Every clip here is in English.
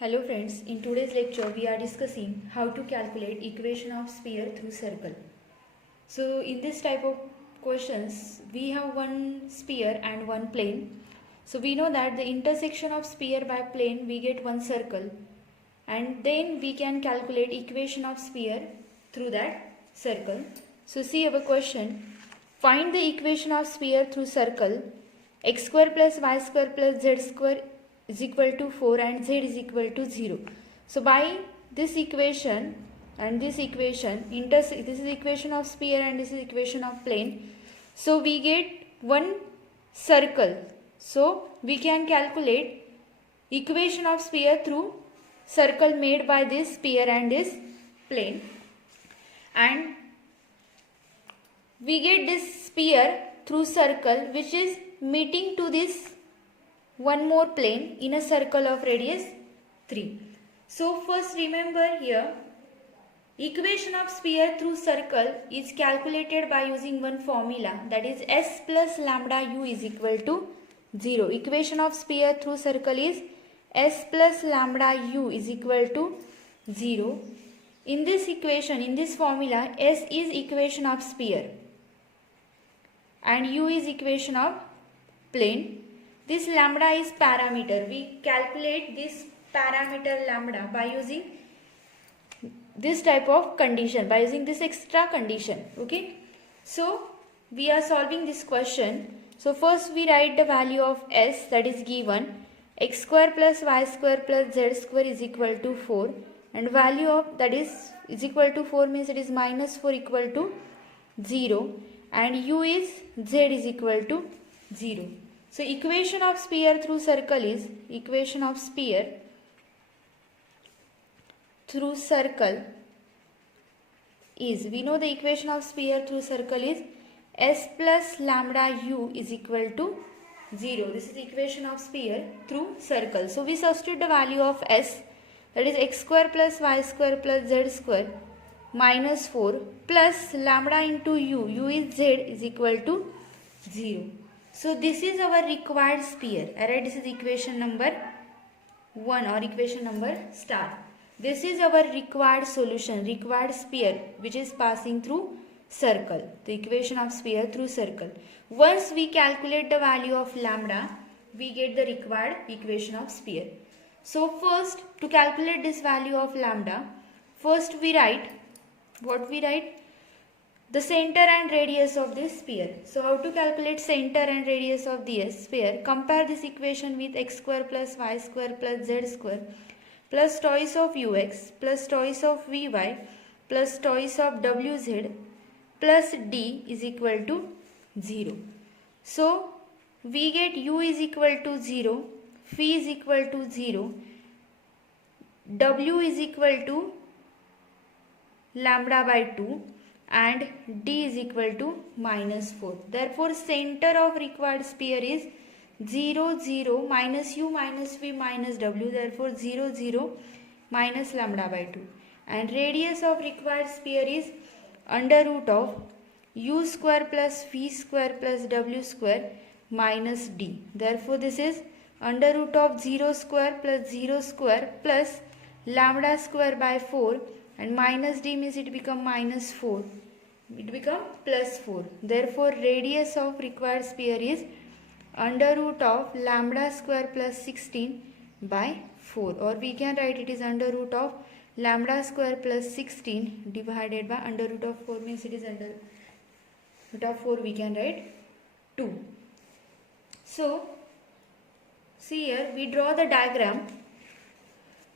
Hello friends, in today's lecture we are discussing how to calculate equation of sphere through circle. So in this type of questions we have one sphere and one plane. So we know that the intersection of sphere by plane we get one circle, and then we can calculate equation of sphere through that circle. So see our question, find the equation of sphere through circle x square plus y square plus z square is equal to 4 and z is equal to 0. So by this equation and this equation, this is equation of sphere and this is equation of plane. So we get one circle. So we can calculate equation of sphere through circle made by this sphere and this plane, and we get this sphere through circle which is meeting to this one more plane in a circle of radius 3. So first remember here, equation of sphere through circle is calculated by using one formula, that is s plus lambda u is equal to 0. Equation of sphere through circle is s plus lambda u is equal to 0. In this equation, in this formula, s is equation of sphere and u is equation of plane. This lambda is parameter. We calculate this parameter lambda by using this type of condition, by using this extra condition. Okay. So we are solving this question. So first we write the value of s, that is given x square plus y square plus z square is equal to 4, and value of that is equal to 4 means it is minus 4 equal to 0, and u is z is equal to 0. So equation of sphere through circle is equation of sphere through circle is, we know the equation of sphere through circle is s plus lambda u is equal to 0. This is equation of sphere through circle. So we substitute the value of s, that is x square plus y square plus z square minus 4 plus lambda into u is z is equal to 0. So this is our required sphere. Alright, this is equation number 1 or equation number star. This is our required solution, required sphere which is passing through circle, the equation of sphere through circle. Once we calculate the value of lambda, we get the required equation of sphere. So first, to calculate this value of lambda, first we write, what we write? The center and radius of this sphere. So how to calculate center and radius of this sphere? Compare this equation with x square plus y square plus z square plus twice of ux plus twice of vy plus twice of wz plus d is equal to 0. So we get u is equal to 0, phi is equal to 0, w is equal to lambda by 2, and d is equal to minus 4. Therefore center of required sphere is 0 0 minus u minus v minus w, therefore 0 0 minus lambda by 2, and radius of required sphere is under root of u square plus v square plus w square minus d. Therefore this is under root of 0 square plus lambda square by 4, and minus d means it become minus 4, it become plus 4. Therefore radius of required sphere is under root of lambda square plus 16 by 4, or we can write it is under root of lambda square plus 16 divided by under root of 4 means it is under root of 4, we can write 2. So see here, we draw the diagram,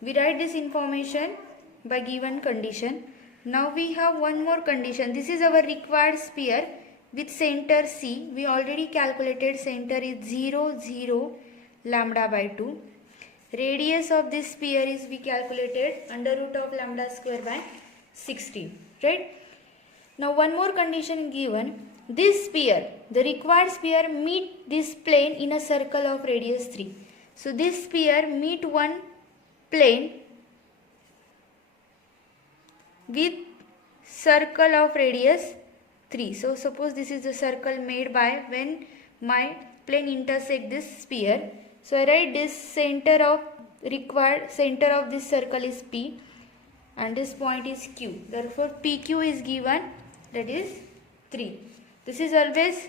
we write this information by given condition. Now we have one more condition. This is our required sphere with center C. We already calculated center is 0 0 lambda by 2. Radius of this sphere is we calculated under root of lambda square by 16. Right? Now one more condition given. This sphere, the required sphere meet this plane in a circle of radius 3. So this sphere meet one plane with circle of radius 3. So suppose this is the circle made by when my plane intersect this sphere. So I write this center of required center of this circle is P and this point is Q. Therefore, PQ is given, that is 3. This is always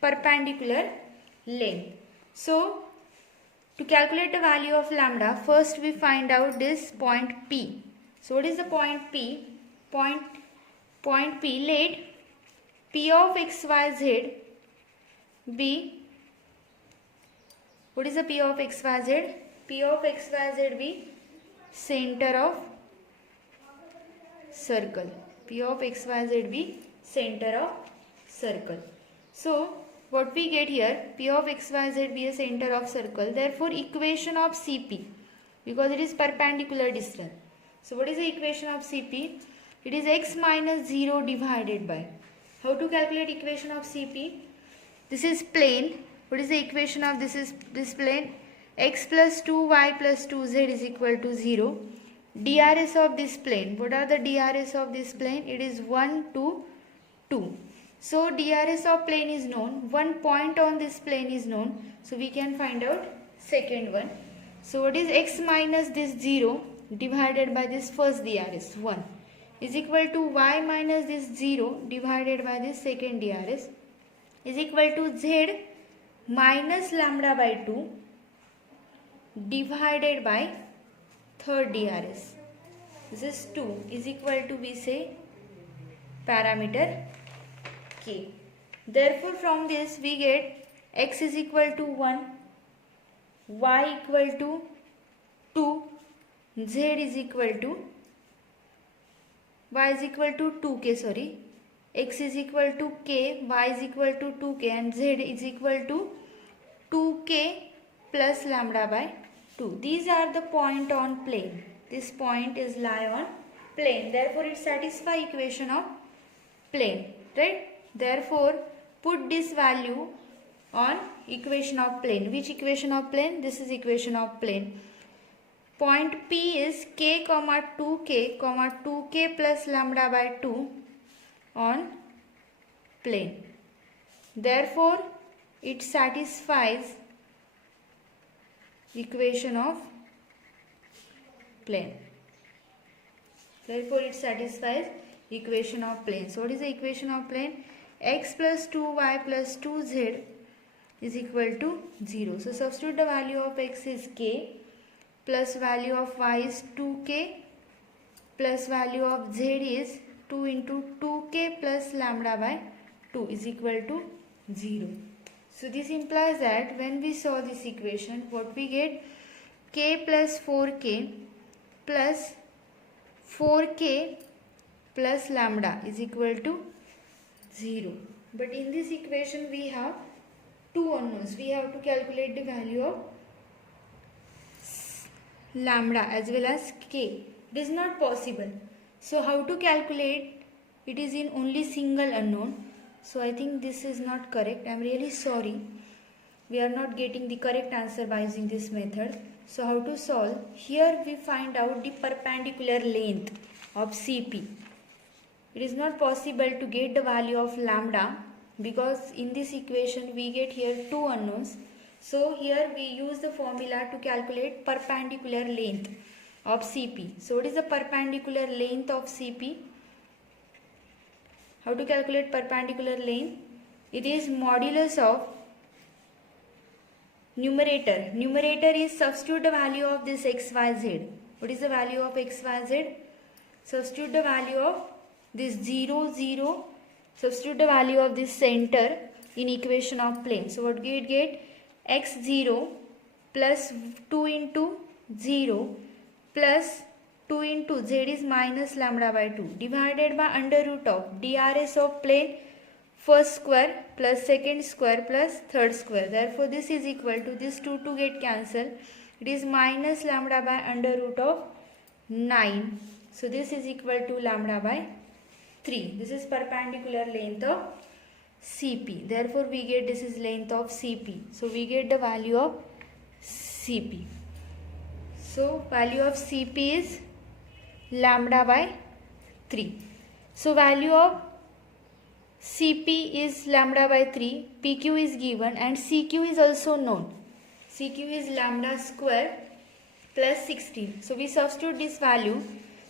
perpendicular length. So, to calculate the value of lambda, first we find out this point P. So, what is the point P? Point P, let P of XYZ be, what is the P of XYZ? P of XYZ be center of circle. P of XYZ be center of circle. So, what we get here, P of XYZ be a center of circle. Therefore, equation of CP, because it is perpendicular distance. So, what is the equation of CP? It is x minus 0 divided by. How to calculate equation of CP? This is plane. What is the equation of this plane? X plus 2y plus 2z is equal to 0. DRS of this plane. What are the DRS of this plane? It is 1, 2, 2. So, DRS of plane is known. One point on this plane is known. So, we can find out second one. So, what is x minus this 0 divided by this first DRS 1 is equal to y minus this 0 divided by this second DRS is equal to z minus lambda by 2 divided by third DRS. This is 2 is equal to, we say, parameter K. Therefore, from this we get x is equal to 1, y equal to 2, z is equal to, y is equal to 2k, x is equal to k, y is equal to 2k and z is equal to 2k plus lambda by 2. These are the point on plane. This point is lie on plane. Therefore, it satisfies equation of plane. Right? Therefore, put this value on equation of plane. Which equation of plane? This is equation of plane. Point P is k comma 2k plus lambda by 2 on plane. Therefore, it satisfies equation of plane. Therefore, it satisfies equation of plane. So, what is the equation of plane? X plus 2y plus 2z is equal to 0. So, substitute the value of x is k plus value of y is 2k plus value of z is 2 into 2k plus lambda by 2 is equal to 0. So, this implies that when we saw this equation, what we get? K plus 4k plus 4k plus lambda is equal to 0. But in this equation we have two unknowns. We have to calculate the value of lambda as well as k. It is not possible. So, how to calculate? It is in only single unknown. So, I think this is not correct. I am really sorry. We are not getting the correct answer by using this method. So, how to solve? Here we find out the perpendicular length of CP. It is not possible to get the value of lambda because in this equation we get here two unknowns. So, here we use the formula to calculate perpendicular length of CP. So, what is the perpendicular length of CP? How to calculate perpendicular length? It is modulus of numerator. Numerator is substitute the value of this xyz. What is the value of xyz? Substitute the value of this 0, 0. Substitute the value of this center in equation of plane. So, what we get? X0 plus 2 into 0 plus 2 into z is minus lambda by 2 divided by under root of DRS of plane first square plus second square plus third square. Therefore, this is equal to this 2 to get cancelled. It is minus lambda by under root of 9. So, this is equal to lambda by 3. This is perpendicular length of CP. Therefore, we get this is length of CP. So, we get the value of CP. So, value of CP is lambda by 3. So, value of CP is lambda by 3, PQ is given and CQ is also known. CQ is lambda square plus 16. So we substitute this value.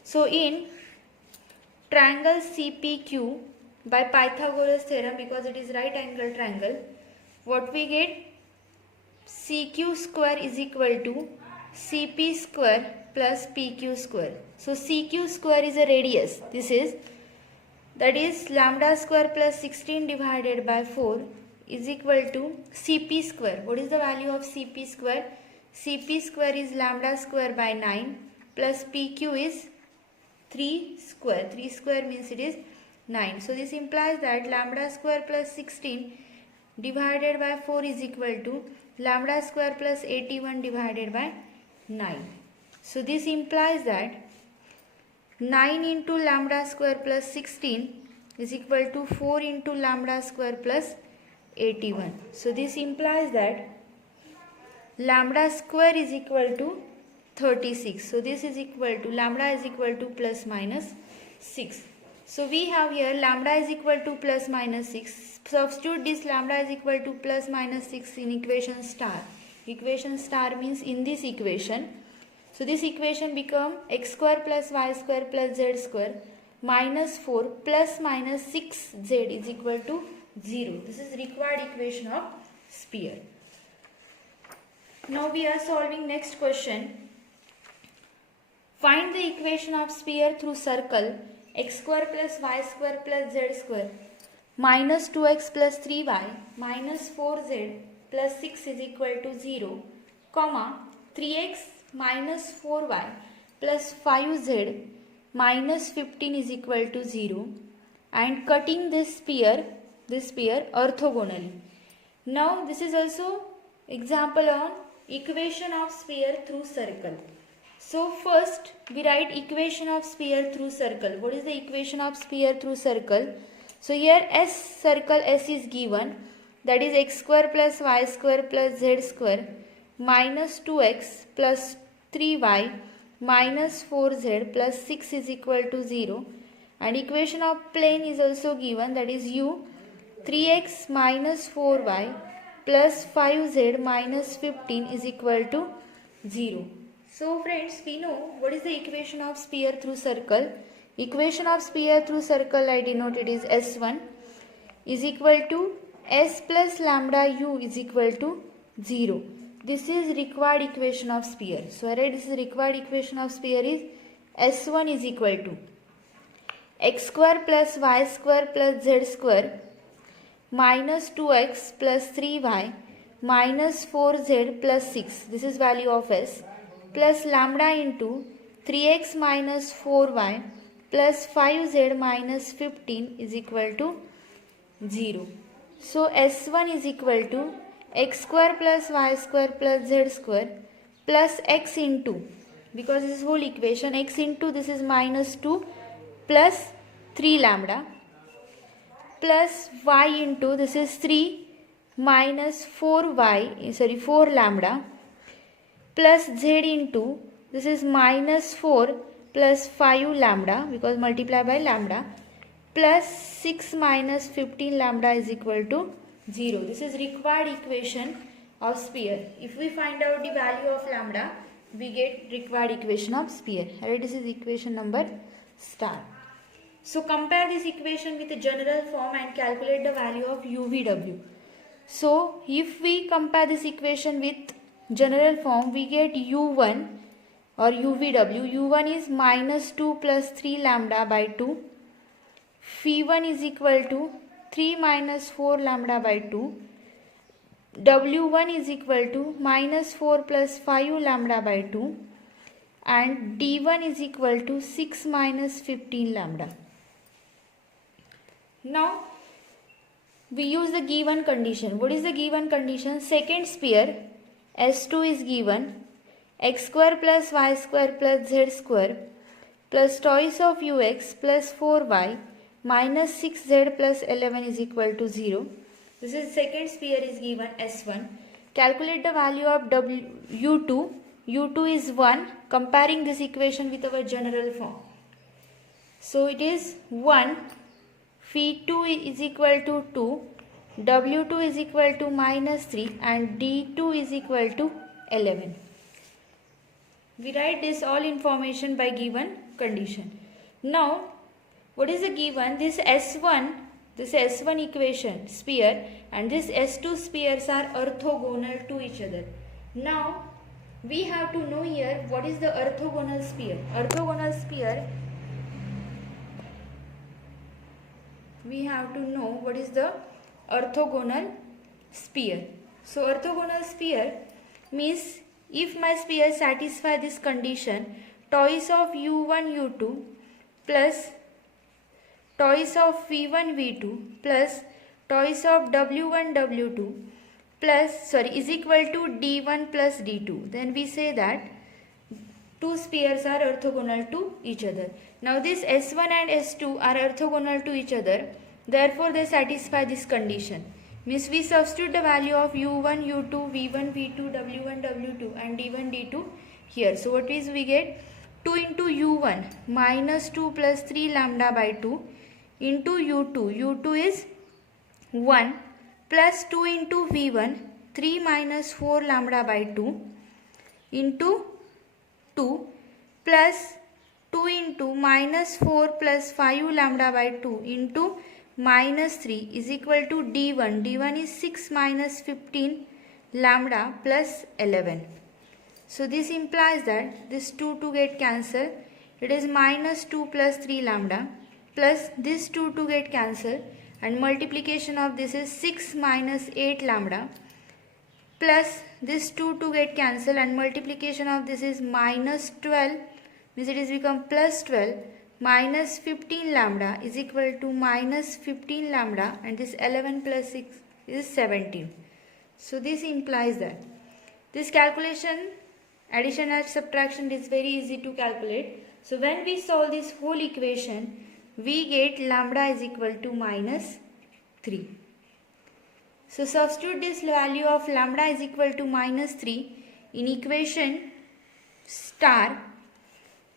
So in triangle CPQ by Pythagoras theorem, because it is right angle triangle, what we get? CQ square is equal to CP square plus PQ square. So CQ square is a radius. That is lambda square plus 16 divided by 4 is equal to Cp square. What is the value of Cp square? Cp square is lambda square by 9 plus Pq is 3 square. 3 square means it is 9. So this implies that lambda square plus 16 divided by 4 is equal to lambda square plus 81 divided by 9. So this implies that 9 into lambda square plus 16 is equal to 4 into lambda square plus 81. So this implies that lambda square is equal to 36. So this is equal to lambda is equal to plus minus 6. So we have here lambda is equal to plus minus 6. Substitute this lambda is equal to plus minus 6 in equation star. Equation star means in this equation. So this equation become x square plus y square plus z square minus 4 plus minus 6z is equal to 0. This is required equation of sphere. Now we are solving next question. Find the equation of sphere through circle x square plus y square plus z square minus 2x plus 3y minus 4z plus 6 is equal to 0, comma 3x minus 4y plus 5z minus 15 is equal to 0, and cutting this sphere orthogonally. Now this is also example on equation of sphere through circle. So first we write equation of sphere through circle. What is the equation of sphere through circle? So here circle S is given, that is x square plus y square plus z square minus 2x plus 3y minus 4z plus 6 is equal to 0, and equation of plane is also given, that is u 3x minus 4y plus 5z minus 15 is equal to 0. So friends, we know what is the equation of sphere through circle. Equation of sphere through circle I denote it is S1 is equal to S plus lambda u is equal to 0. This is required equation of sphere. So I write this is required equation of sphere is S1 is equal to x square plus y square plus z square minus 2x plus 3y minus 4z plus 6. This is value of S, plus lambda into 3x minus 4y plus 5z minus 15 is equal to 0. So S1 is equal to x square plus y square plus z square plus x into, because this is whole equation, x into this is minus 2 plus 3 lambda plus y into this is 3 minus 4 lambda plus z into this is minus 4 plus 5 lambda, because multiply by lambda, plus 6 minus 15 lambda is equal to 0. This is required equation of sphere. If we find out the value of lambda, we get required equation of sphere. Alright, this is equation number star. So compare this equation with the general form and calculate the value of UVW. So if we compare this equation with general form, we get U1 or UVW. U1 is minus 2 plus 3 lambda by 2. Phi1 is equal to 3 minus 4 lambda by 2. W1 is equal to minus 4 plus 5 lambda by 2. And D1 is equal to 6 minus 15 lambda. Now we use the given condition. What is the given condition? Second sphere S2 is given x square plus y square plus z square plus twice of ux plus 4y minus 6z plus 11 is equal to 0. This is second sphere is given S1. Calculate the value of U2. U2 is 1. Comparing this equation with our general form. So it is 1. Phi2 is equal to 2. W2 is equal to minus 3 and D2 is equal to 11. We write this all information by given condition. Now, what is the given? This S1 equation sphere and this S2 spheres are orthogonal to each other. Now, we have to know here what is the orthogonal sphere. We have to know what is the orthogonal sphere. So orthogonal sphere means if my sphere satisfy this condition, toys of u1 u2 plus toys of v1 v2 plus toys of w1 w2 is equal to d1 plus d2. Then we say that two spheres are orthogonal to each other. Now this S1 and S2 are orthogonal to each other. Therefore they satisfy this condition. Means we substitute the value of u1, u2, v1, v2, w1, w2 and d1, d2 here. So what is we get? 2 into u1 minus 2 plus 3 lambda by 2 into u2 is 1 plus 2 into v1 3 minus 4 lambda by 2 into 2 plus 2 into minus 4 plus 5 lambda by 2 into minus 3 is equal to d1. d1 is 6 minus 15 lambda plus 11. So this implies that this 2 get cancelled. It is minus 2 plus 3 lambda plus this 2 get cancelled and multiplication of this is 6 minus 8 lambda plus this 2 get cancelled and multiplication of this is minus 12, means it is become plus 12 minus 15 lambda is equal to minus 15 lambda and this 11 plus 6 is 17. So this implies that this calculation, addition and subtraction, is very easy to calculate. So when we solve this whole equation, we get lambda is equal to minus 3. So substitute this value of lambda is equal to minus 3 in equation star.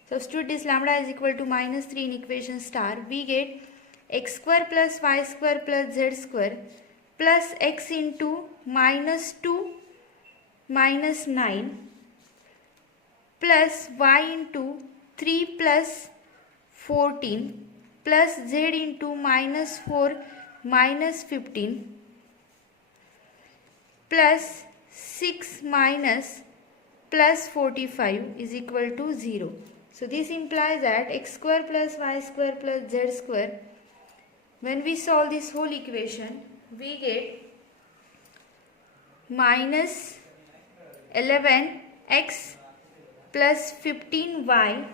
Substitute this lambda is equal to minus 3 in equation star. We get x square plus y square plus z square plus x into minus 2 minus 9 plus y into 3 plus 14 plus z into minus 4 minus 15 plus 6 minus plus 45 is equal to 0. So this implies that x square plus y square plus z square, when we solve this whole equation, we get minus 11x plus 15y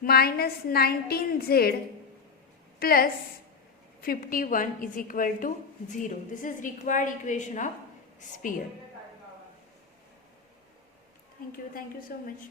minus 19z plus 51 is equal to 0. This is required equation of sphere. Thank you so much.